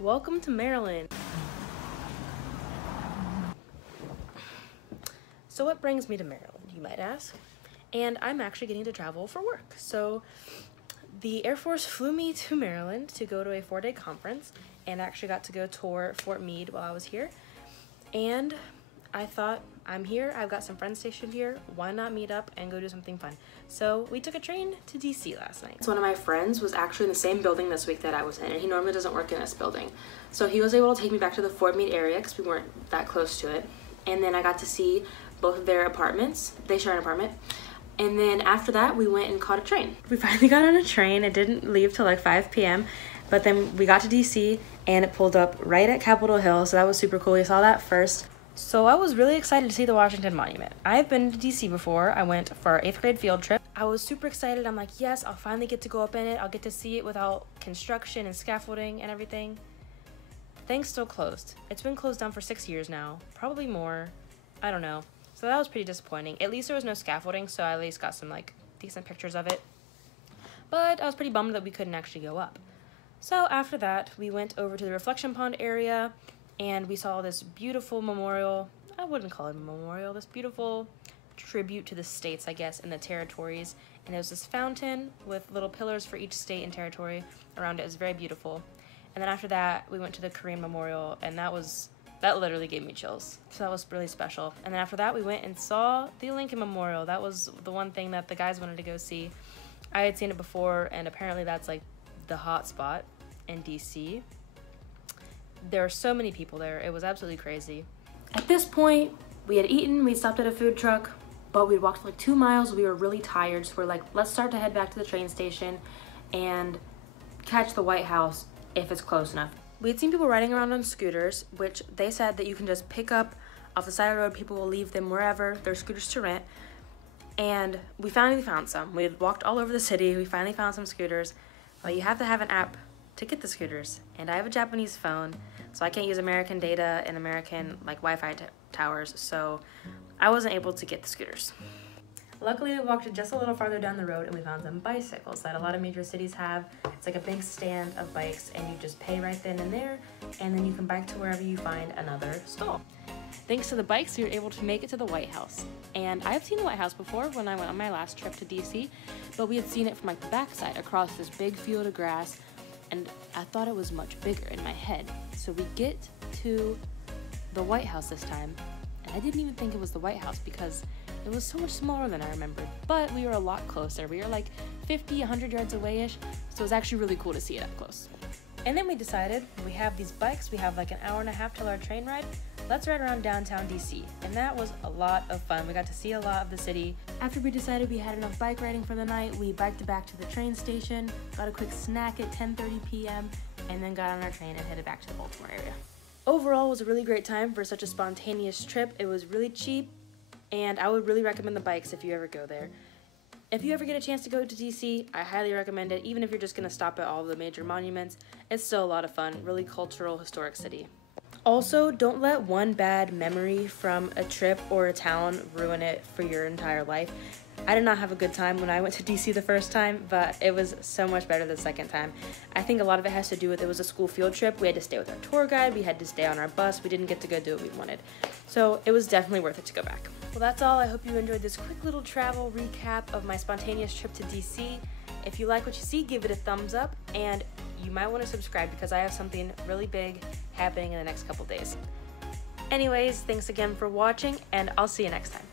Welcome to Maryland. So what brings me to Maryland, you might ask? And I'm actually getting to travel for work. So the Air Force flew me to Maryland to go to a 4-day conference, and I actually got to go tour Fort Meade while I was here. And I thought, I'm here, I've got some friends stationed here, why not meet up and go do something fun? So we took a train to DC last night. So one of my friends was actually in the same building this week that I was in, and he normally doesn't work in this building. So he was able to take me back to the Fort Meade area because we weren't that close to it. And then I got to see both of their apartments. They share an apartment. And then after that, we went and caught a train. We finally got on a train. It didn't leave till like 5 p.m. But then we got to DC and it pulled up right at Capitol Hill. So that was super cool. We saw that first. So I was really excited to see the Washington Monument. I've been to DC before. I went for our 8th grade field trip. I was super excited. I'm like, yes, I'll finally get to go up in it. I'll get to see it without construction and scaffolding and everything. The thing's still closed. It's been closed down for 6 years now, probably more. I don't know. So that was pretty disappointing. At least there was no scaffolding, so I at least got some like decent pictures of it. But I was pretty bummed that we couldn't actually go up. So after that, we went over to the reflection pond area and we saw this beautiful memorial. I wouldn't call it a memorial, this beautiful tribute to the states, I guess, and the territories. And there was this fountain with little pillars for each state and territory around it. It was very beautiful. And then after that, we went to the Korean Memorial, and that literally gave me chills. So that was really special. And then after that, we went and saw the Lincoln Memorial. That was the one thing that the guys wanted to go see. I had seen it before, and apparently that's like the hot spot in DC. There are so many people there. It was absolutely crazy. At this point, we had eaten, we stopped at a food truck, but we'd walked like 2 miles. We were really tired, so we're like, let's start to head back to the train station and catch the White House if it's close enough. We had seen people riding around on scooters, which they said that you can just pick up off the side of the road. People will leave them wherever. There's scooters to rent. And we finally found some. We had walked all over the city. We finally found some scooters. But you have to have an app to get the scooters. And I have a Japanese phone, so I can't use American data and American like Wi-Fi towers. So I wasn't able to get the scooters. Luckily, we walked just a little farther down the road and we found some bicycles that a lot of major cities have. It's like a big stand of bikes and you just pay right then and there, and then you can bike to wherever you find another stall. Thanks to the bikes, we were able to make it to the White House. And I've seen the White House before when I went on my last trip to DC, but we had seen it from like the backside across this big field of grass, and I thought it was much bigger in my head. So we get to the White House this time, and I didn't even think it was the White House because it was so much smaller than I remembered, but we were a lot closer. We were like 50, 100 yards away-ish, so it was actually really cool to see it up close. And then we decided, we have these bikes, we have like an hour and a half till our train ride, let's ride around downtown DC. And that was a lot of fun. We got to see a lot of the city. After we decided we had enough bike riding for the night, we biked back to the train station, got a quick snack at 10:30 p.m., and then got on our train and headed back to the Baltimore area. Overall, it was a really great time for such a spontaneous trip. It was really cheap, and I would really recommend the bikes if you ever go there. If you ever get a chance to go to DC, I highly recommend it. Even if you're just gonna stop at all the major monuments, it's still a lot of fun. Really cultural, historic city. Also, don't let one bad memory from a trip or a town ruin it for your entire life. I did not have a good time when I went to DC the first time, but it was so much better the second time. I think a lot of it has to do with it was a school field trip. We had to stay with our tour guide. We had to stay on our bus. We didn't get to go do what we wanted. So it was definitely worth it to go back. Well, that's all. I hope you enjoyed this quick little travel recap of my spontaneous trip to DC. If you like what you see, give it a thumbs up, and you might want to subscribe because I have something really big happening in the next couple days. Anyways, thanks again for watching, and I'll see you next time.